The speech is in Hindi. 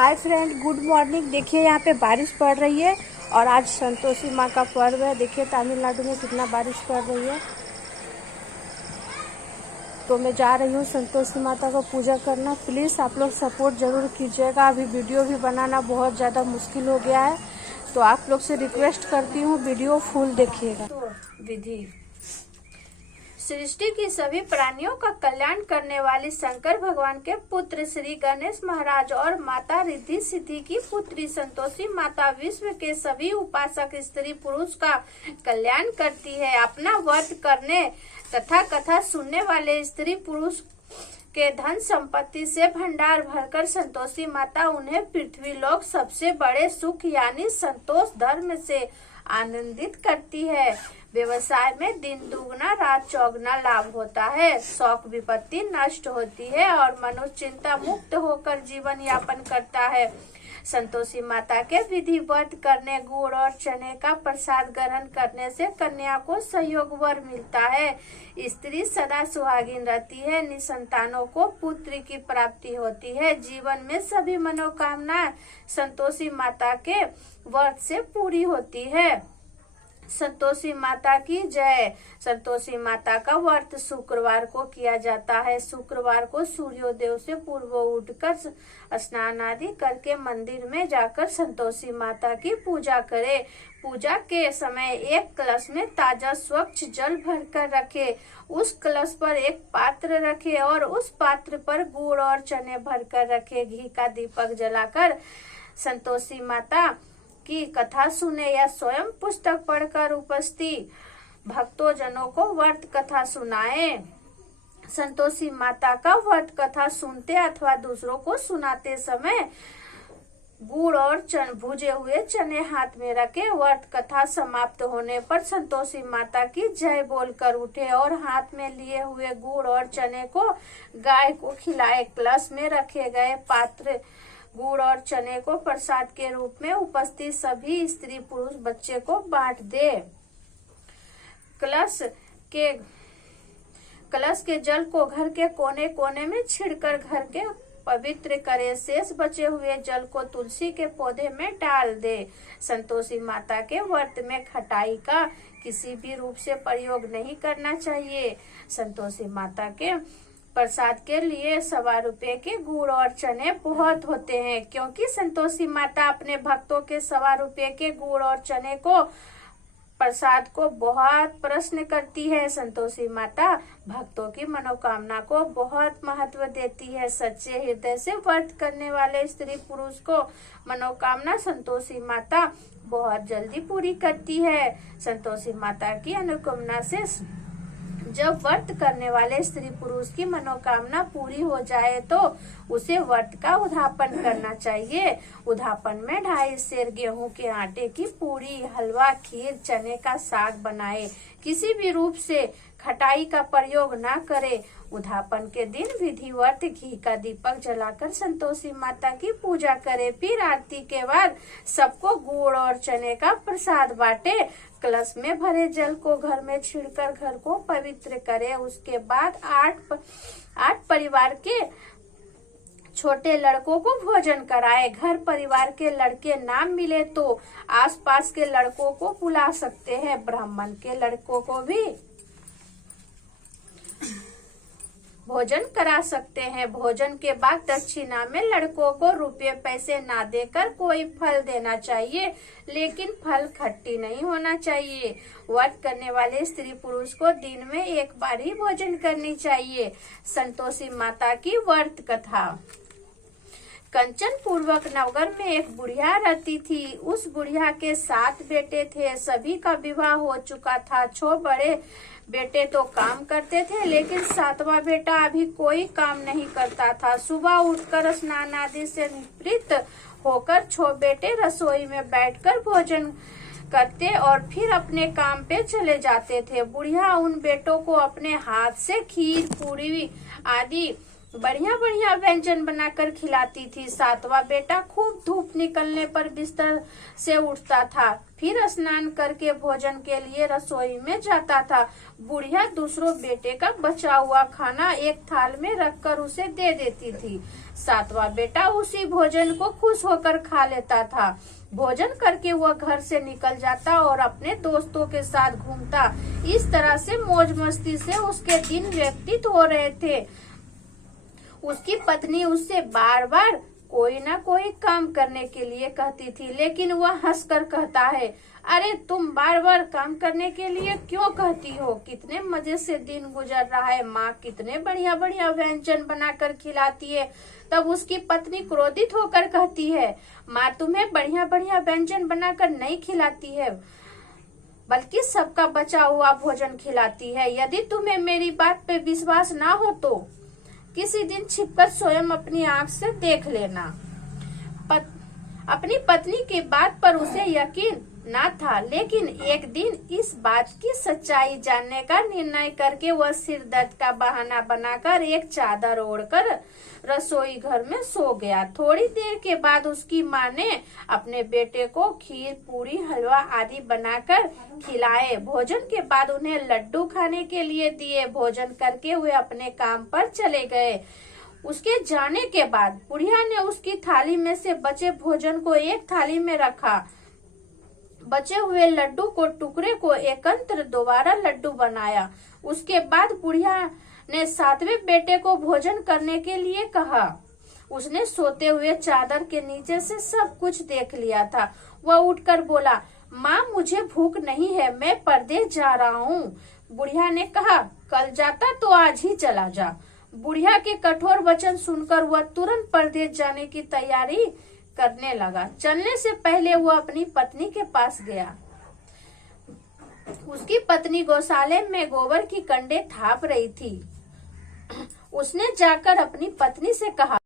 Hi friend, good morning. देखिए यहाँ पे बारिश पड़ रही है और आज संतोषी माँ का पर्व है। देखिए तमिलनाडु में कितना बारिश पड़ रही है। तो मैं जा रही हूँ संतोषी माता को पूजा करना। प्लीज़ आप लोग सपोर्ट जरूर कीजिएगा। अभी वीडियो भी बनाना बहुत ज़्यादा मुश्किल हो गया है, तो आप लोग से रिक्वेस्ट करती हूँ वीडियो फुल देखिएगा। तो विधि सृष्टि की सभी प्राणियों का कल्याण करने वाली शंकर भगवान के पुत्र श्री गणेश महाराज और माता रिद्धि सिद्धि की पुत्री संतोषी माता विश्व के सभी उपासक स्त्री पुरुष का कल्याण करती है। अपना व्रत करने तथा कथा सुनने वाले स्त्री पुरुष के धन संपत्ति से भंडार भरकर संतोषी माता उन्हें पृथ्वी लोक सबसे बड़े सुख यानी संतोष धर्म से आनंदित करती है। व्यवसाय में दिन दुगना रात चौगुना लाभ होता है। शौक विपत्ति नष्ट होती है और मनुष्य चिंता मुक्त होकर जीवन यापन करता है। संतोषी माता के विधि व्रत करने, गुड़ और चने का प्रसाद ग्रहण करने से कन्या को सहयोग वर मिलता है। स्त्री सदा सुहागिन रहती है। निसंतानों को पुत्र की प्राप्ति होती है। जीवन में सभी मनोकामनाएं संतोषी माता के व्रत से पूरी होती है। संतोषी माता की जय। संतोषी माता का व्रत शुक्रवार को किया जाता है। शुक्रवार को सूर्योदय से पूर्व उठकर स्नान आदि करके मंदिर में जाकर संतोषी माता की पूजा करें। पूजा के समय एक कलश में ताजा स्वच्छ जल भरकर रखे। उस कलश पर एक पात्र रखे और उस पात्र पर गुड़ और चने भरकर रखे। घी का दीपक जलाकर संतोषी माता की कथा सुने या स्वयं पुस्तक पढ़कर उपस्थित भक्तों जनों को व्रत कथा सुनाए। संतोषी माता का व्रत कथा सुनते अथवा दूसरों को सुनाते समय गुड़ और भुजे हुए चने हाथ में रखे। व्रत कथा समाप्त होने पर संतोषी माता की जय बोलकर उठे और हाथ में लिए हुए गुड़ और चने को गाय को खिलाए। कलश में रखे गए पात्र गुड़ और चने को प्रसाद के रूप में उपस्थित सभी स्त्री पुरुष बच्चे को बांट दे। कलश के जल को घर के कोने कोने में छिड़कर घर के पवित्र करे। शेष बचे हुए जल को तुलसी के पौधे में डाल दे। संतोषी माता के व्रत में खटाई का किसी भी रूप से प्रयोग नहीं करना चाहिए। संतोषी माता के प्रसाद के लिए ₹1.25 के गुड़ और चने बहुत होते हैं, क्योंकि संतोषी माता अपने भक्तों के ₹1.25 के गुड़ और चने को प्रसाद को बहुत प्रसन्न करती है। संतोषी माता भक्तों की मनोकामना को बहुत महत्व देती है। सच्चे हृदय से व्रत करने वाले स्त्री पुरुष को मनोकामना संतोषी माता बहुत जल्दी पूरी करती है। संतोषी माता की अनुकामना से जब व्रत करने वाले स्त्री पुरुष की मनोकामना पूरी हो जाए तो उसे व्रत का उद्यापन करना चाहिए। उद्यापन में 2.5 सेर गेहूं के आटे की पूरी, हलवा, खीर, चने का साग बनाए। किसी भी रूप से खटाई का प्रयोग न करे। उद्यापन के दिन विधिवत घी का दीपक जलाकर संतोषी माता की पूजा करे। फिर आरती के बाद सबको गुड़ और चने का प्रसाद बांटे। कलश में भरे जल को घर में छिड़कर घर को पवित्र करे। उसके बाद 8 परिवार के छोटे लड़कों को भोजन कराए। घर परिवार के लड़के ना मिले तो आसपास के लड़कों को बुला सकते हैं। ब्राह्मण के लड़कों को भी भोजन करा सकते हैं। भोजन के बाद दक्षिणा में लड़कों को रुपये पैसे ना देकर कोई फल देना चाहिए, लेकिन फल खट्टी नहीं होना चाहिए। व्रत करने वाले स्त्री पुरुष को दिन में एक बार ही भोजन करनी चाहिए। संतोषी माता की व्रत कथा। कंचन पूर्वक नगर में एक बुढ़िया रहती थी। उस बुढ़िया के 7 बेटे थे। सभी का विवाह हो चुका था। 6 बड़े बेटे तो काम करते थे, लेकिन 7वां बेटा अभी कोई काम नहीं करता था। सुबह उठकर स्नान आदि से निवृत्त होकर 6 बेटे रसोई में बैठकर भोजन करते और फिर अपने काम पे चले जाते थे। बुढ़िया उन बेटों को अपने हाथ से खीर, पूरी आदि बढ़िया बढ़िया व्यंजन बनाकर खिलाती थी। 7वां बेटा खूब धूप निकलने पर बिस्तर से उठता था, फिर स्नान करके भोजन के लिए रसोई में जाता था। बुढ़िया दूसरों बेटे का बचा हुआ खाना एक थाल में रखकर उसे दे देती थी। सातवां बेटा उसी भोजन को खुश होकर खा लेता था। भोजन करके वह घर से निकल जाता और अपने दोस्तों के साथ घूमता। इस तरह से मौज मस्ती से उसके दिन व्यतीत हो रहे थे। उसकी पत्नी उससे बार बार कोई ना कोई काम करने के लिए कहती थी, लेकिन वह हंसकर कहता है, अरे तुम बार बार काम करने के लिए क्यों कहती हो? कितने मजे से दिन गुजर रहा है, माँ कितने बढ़िया बढ़िया व्यंजन बनाकर खिलाती है। तब उसकी पत्नी क्रोधित होकर कहती है, माँ तुम्हें बढ़िया बढ़िया व्यंजन बनाकर नहीं खिलाती है, बल्कि सबका बचा हुआ भोजन खिलाती है। यदि तुम्हें मेरी बात पे विश्वास ना हो तो किसी दिन छिपकर स्वयं अपनी आंख से देख लेना। अपनी पत्नी की बात पर उसे यकीन ना था, लेकिन एक दिन इस बात की सच्चाई जानने का निर्णय करके वह सिर दर्द का बहाना बनाकर एक चादर ओढ़कर रसोई घर में सो गया। थोड़ी देर के बाद उसकी माँ ने अपने बेटे को खीर, पूरी, हलवा आदि बनाकर खिलाए। भोजन के बाद उन्हें लड्डू खाने के लिए दिए। भोजन करके वे अपने काम पर चले गए। उसके जाने के बाद बुढ़िया ने उसकी थाली में से बचे भोजन को एक थाली में रखा। बचे हुए लड्डू को टुकड़े को एकत्र दोबारा लड्डू बनाया। उसके बाद बुढ़िया ने सातवें बेटे को भोजन करने के लिए कहा। उसने सोते हुए चादर के नीचे से सब कुछ देख लिया था। वह उठकर बोला, माँ मुझे भूख नहीं है, मैं परदेश जा रहा हूँ। बुढ़िया ने कहा, कल जाता तो आज ही चला जा। बुढ़िया के कठोर वचन सुनकर वह तुरंत परदेश जाने की तैयारी करने लगा। चलने से पहले वह अपनी पत्नी के पास गया। उसकी पत्नी गौशाले में गोबर की कंडे थाप रही थी। उसने जाकर अपनी पत्नी से कहा,